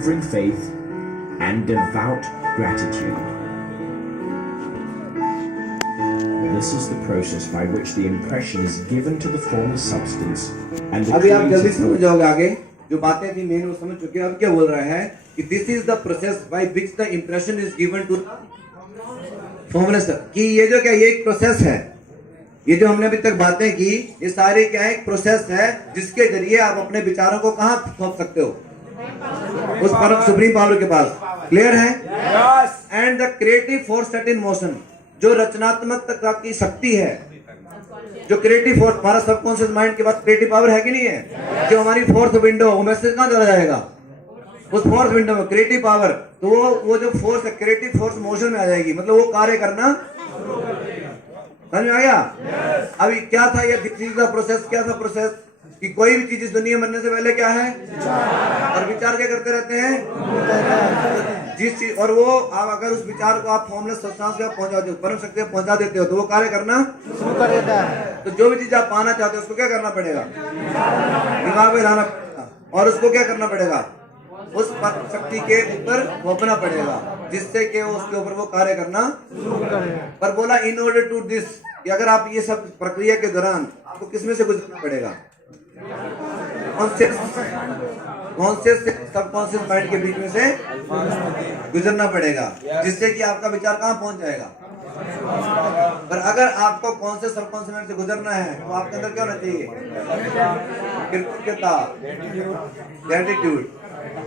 unwavering faith and devout gratitude. This is the process by which the impression is given to the formless substance and the अभी आप जल्दी created समझ जाओगे आगे जो बातें थी मेन वो समझ चुके हैं। अब क्या बोल रहा है कि this is the process by which the impression is given to formless, कि ये जो क्या ये एक प्रोसेस है, ये जो हमने अभी तक बातें की ये सारी क्या है, एक प्रोसेस है जिसके जरिए आप अपने विचारों को कहाँ थोप सकते हो, उस परम सुप्रीम पावर के पास। क्लियर है? And the creative force set in motion, जो रचनात्मकता की शक्ति है, जो क्रिएटिव फोर्स, हमारा सबकॉन्शियस माइंड के पास क्रिएटिव पावर है कि नहीं है? जो हमारी फोर्थ विंडो, वो मैसेज कहाँ चला जाएगा? उस फोर्थ विंडो में क्रिएटिव पावर, तो वो जो फोर्स है क्रिएटिव फोर्स मोशन में आ जाएगी, मतलब वो कार्य करना समझ में आ गया? अभी क्या था ये दिस द प्रोसेस, क्या था प्रोसेस? कि कोई भी चीज इस दुनिया में बनने से पहले क्या है? और विचार क्या करते रहते हैं? जिस चीज, और वो आप अगर उस विचार को आप फॉर्मलेस सब्सटेंस पे पहुंचाते हो, परम शक्ति पे पहुंचा देते हो, तो वो कार्य करना शुरू कर देता है। तो जो भी चीज आप पाना चाहते हो उसको क्या करना पड़ेगा? दिमाग में लाना पड़ेगा, और उसको क्या करना पड़ेगा? उस परम शक्ति के ऊपर थोपना पड़ेगा, जिससे कि उसके ऊपर वो कार्य करना शुरू करे। पर बोला इन ऑर्डर टू दिस, कि अगर आप ये सब प्रक्रिया के दौरान आपको किसमें से गुजरना पड़ेगा? कॉन्शियस से सबकॉन्शियस माइंड के बीच में से गुजरना पड़ेगा, जिससे कि आपका विचार कहाँ पहुंच जाएगा। पर अगर आपको कॉन्शियस सबकॉन्शियस माइंड से गुजरना है तो आपके अंदर क्या होना चाहिए? कृतज्ञता, ग्रेटिट्यूड।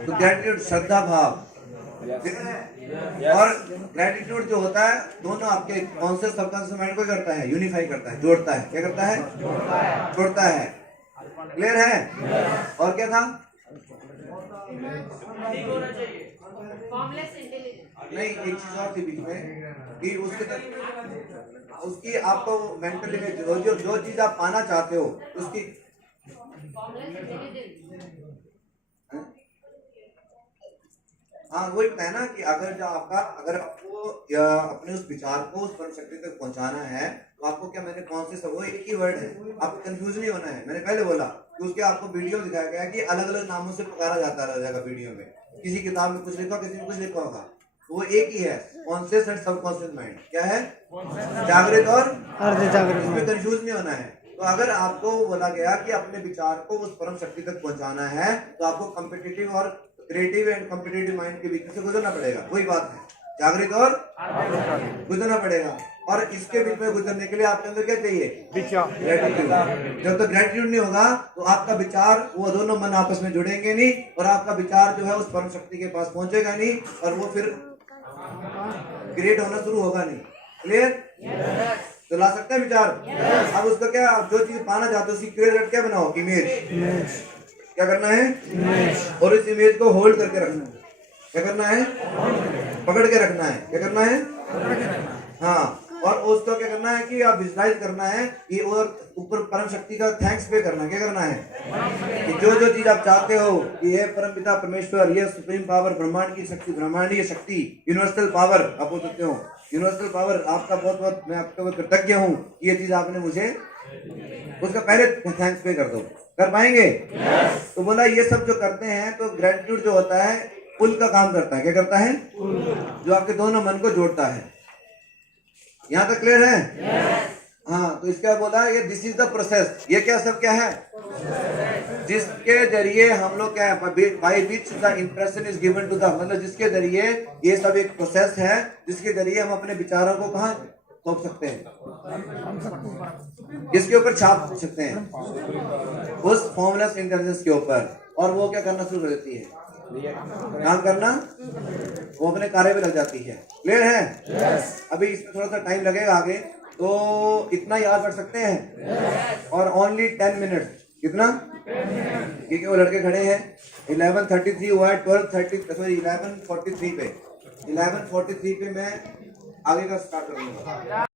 तो ग्रेटिट्यूड श्रद्धा भाव, और ग्रेटिट्यूड जो होता है दोनों आपके कॉन्शियस सबकॉन्शियस माइंड को करता है, यूनिफाई करता है, जोड़ता है। क्या करता है? जोड़ता है। क्लियर है? और क्या था? नहीं, एक चीज और थी बीच में कि उसकी आपको मेंटली में जो चीज आप पाना चाहते हो उसकी, हाँ वही बताया ना कि अगर आपको अपने उस विचार को उस परम शक्ति तक पहुंचाना है तो आपको क्या, मैंने कौन से सब, वो एक ही वर्ड है, आपको कंफ्यूज नहीं होना है। मैंने पहले बोला कि उसके आपको वीडियो दिखाया गया कि अलग अलग नामों से पुकारा जाता रहेगा वीडियो में, किसी किताब में कुछ लिखा, किसी में कुछ लिखा होगा, वो एक ही है, कॉन्शियस एंड सबकॉन्शियस माइंड। क्या है? जागृत और अर्ध जागृत, इसमें कंफ्यूज नहीं होना है। तो अगर आपको बोला गया कि अपने विचार को उस परम शक्ति तक पहुंचाना है तो आपको कॉम्पिटिटिव और क्रिएटिव एंड कॉम्पिटिटिव माइंड के बीच से गुजरना पड़ेगा। वही बात है, जागृत और गुजरना पड़ेगा। और इसके बीच में गुजरने के लिए आपके अंदर क्या चाहिए? ग्रेटिट्यूड। जब तक ग्रेटिट्यूड नहीं होगा तो आपका विचार, वो दोनों मन आपस में जुड़ेंगे नहीं, और आपका विचार जो है उस परम शक्ति के पास पहुंचेगा नहीं, और वो फिर क्रिएट होना शुरू होगा नहीं। क्लियर? तो ला सकते हैं विचार। अब उसका क्या, जो चीज पाना चाहते हो उसकी क्रिएट क्या बनाओ? इमेज। क्या करना है? और इस इमेज को होल्ड करके रखना है। क्या करना है? पकड़ के रखना है। क्या करना है? हाँ, और उसको क्या करना है कि आप विजुअलाइज करना है कि, और ऊपर परम शक्ति का थैंक्स पे करना है। क्या करना है? कि जो चीज आप चाहते हो कि ये परम पिता परमेश्वर, ये सुप्रीम पावर, ब्रह्मांड की शक्ति, ब्रह्मांडीय शक्ति, यूनिवर्सल पावर आप बोल सकते हो, यूनिवर्सल पावर, आपका बहुत बहुत मैं आपका कृतज्ञ हूँ कि ये चीज आपने मुझे, उसका पहले थैंक्स पे कर दो। कर पाएंगे? तो बोला ये सब जो करते हैं तो ग्रेटिट्यूड जो होता है पुल का काम करता है। क्या करता है? जो आपके दोनों मन को जोड़ता है। यहाँ तक क्लियर है? हाँ, तो इसका बोला ये दिस इज द प्रोसेस। ये क्या सब क्या है? जिसके जरिए हम लोग क्या है, by which the impression is given to the, मतलब जिसके जरिए ये सब एक प्रोसेस है जिसके जरिए हम अपने विचारों को कहाँ थोप सकते हैं? इसके ऊपर छाप सकते हैं, उस फॉर्मलेस इंटेलिजेंस के ऊपर। और वो क्या करना शुरू कर देती है? काम करना, वो अपने कार्य में लग जाती है। क्लियर है? अभी इसमें थोड़ा सा टाइम लगेगा आगे, तो इतना याद रख सकते हैं। और ओनली 10 मिनट। कितना? क्योंकि वो लड़के खड़े हैं 11:33 हुआ है, 11:43 पे 11:43 पे मैं आगे का स्टार्ट करूंगा।